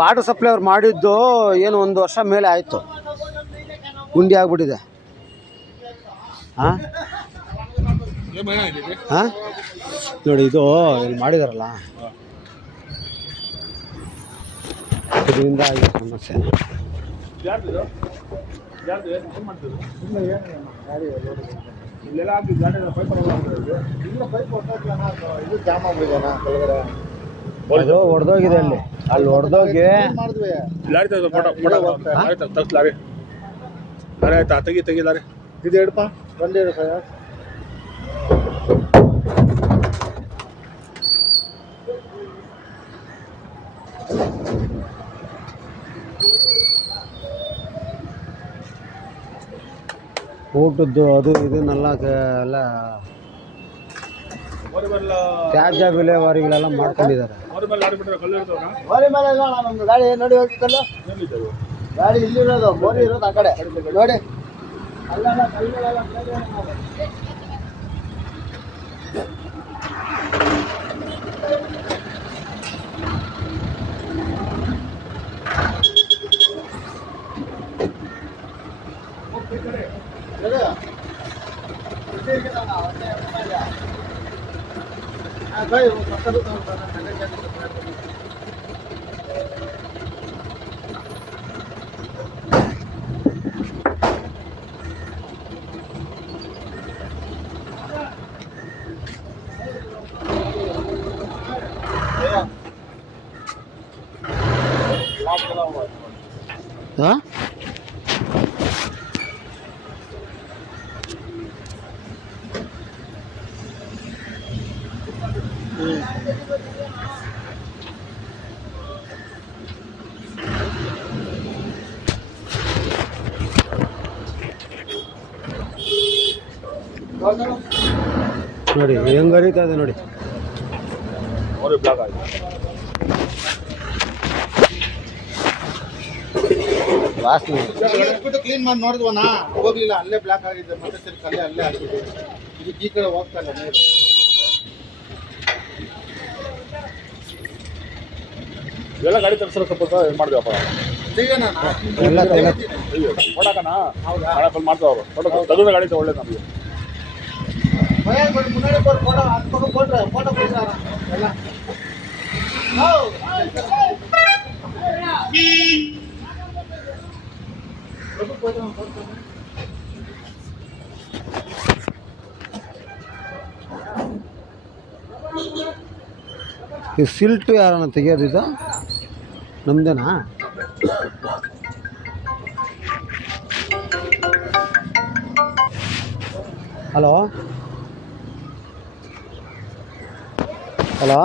Water supply ಅವ್ರು ಮಾಡಿದ್ದು ಏನು 1 ವರ್ಷ ಮೇಲೆ ಆಯಿತು, ಗುಂಡಿ ಆಗ್ಬಿಟ್ಟಿದೆ. ಹಾಂ ಹಾಂ ನೋಡಿ, ಇದು ಇಲ್ಲಿ ಮಾಡಿದಾರಲ್ಲ, ಇದರಿಂದ ಆಗಿದೆ ಸಮಸ್ಯೆ. ಅದು ಹೊಡೆದೋಗಿದೆ, ಅಲ್ಲಿ ಹೊಡೆದೋಗಿ ತೆಗಿ ಲಾರಿ ಇದು ಎಡಪ್ಪ ಒಂದೇ ಸರ್. ಊಟದ್ದು ಅದು ಇದನ್ನೆಲ್ಲ ಎಲ್ಲ ತ್ಯಾಜ್ಯ ವಿಲೇವಾರಿಗಳೆಲ್ಲ ಮಾಡ್ಕೊಂಡಿದ್ದಾರೆ. ಗಾಡಿ ನೋಡಿ ಹೋಗಿ ಕಲ್ಲು, ಗಾಡಿ ಇಲ್ಲಿರೋದು, ಬೋರಿ ಇರೋದು ಆ ಕಡೆ ನೋಡಿ. ಹಾಂ ನೋಡಿ ಹೆಂಗೆ ಹರಿತಾ ಇದೆ ನೋಡಿ. ವಾಸನೆ ಕ್ಲೀನ್ ಮಾಡಿ ನೋಡಿದ್ವನ, ಹೋಗ್ಲಿಲ್ಲ, ಅಲ್ಲೇ ಬ್ಲಾಕ್ ಆಗಿದೆ. ಮತ್ತೆ ಸರಿ ಕಲ್ಲೆ ಅಲ್ಲೇ ಹಾಕಿದೆ. ಇದು ಈ ಕಡೆ ಹೋಗ್ತಲ್ಲ ನೀರು. ಎಲ್ಲ ಗಾಡಿ ತರಿಸೋ ಸ್ವಲ್ಪ ಏನು ಮಾಡಿದ್ವಪ್ಪ, ಮಾಡ್ತಾವ ಅವರು ತೆಗೆದ ಗಾಡಿ ಒಳ್ಳೇದು ನಮಗೆ. ಮುನ್ನಾಡಿ ಫೋಟೋ ಎಲ್ಲ ಈ ಸಿಲ್ಟು ಯಾರನ್ನ ತೆಗಿಯೋದಿದು, ನಮ್ದೇನಾ? Hello hello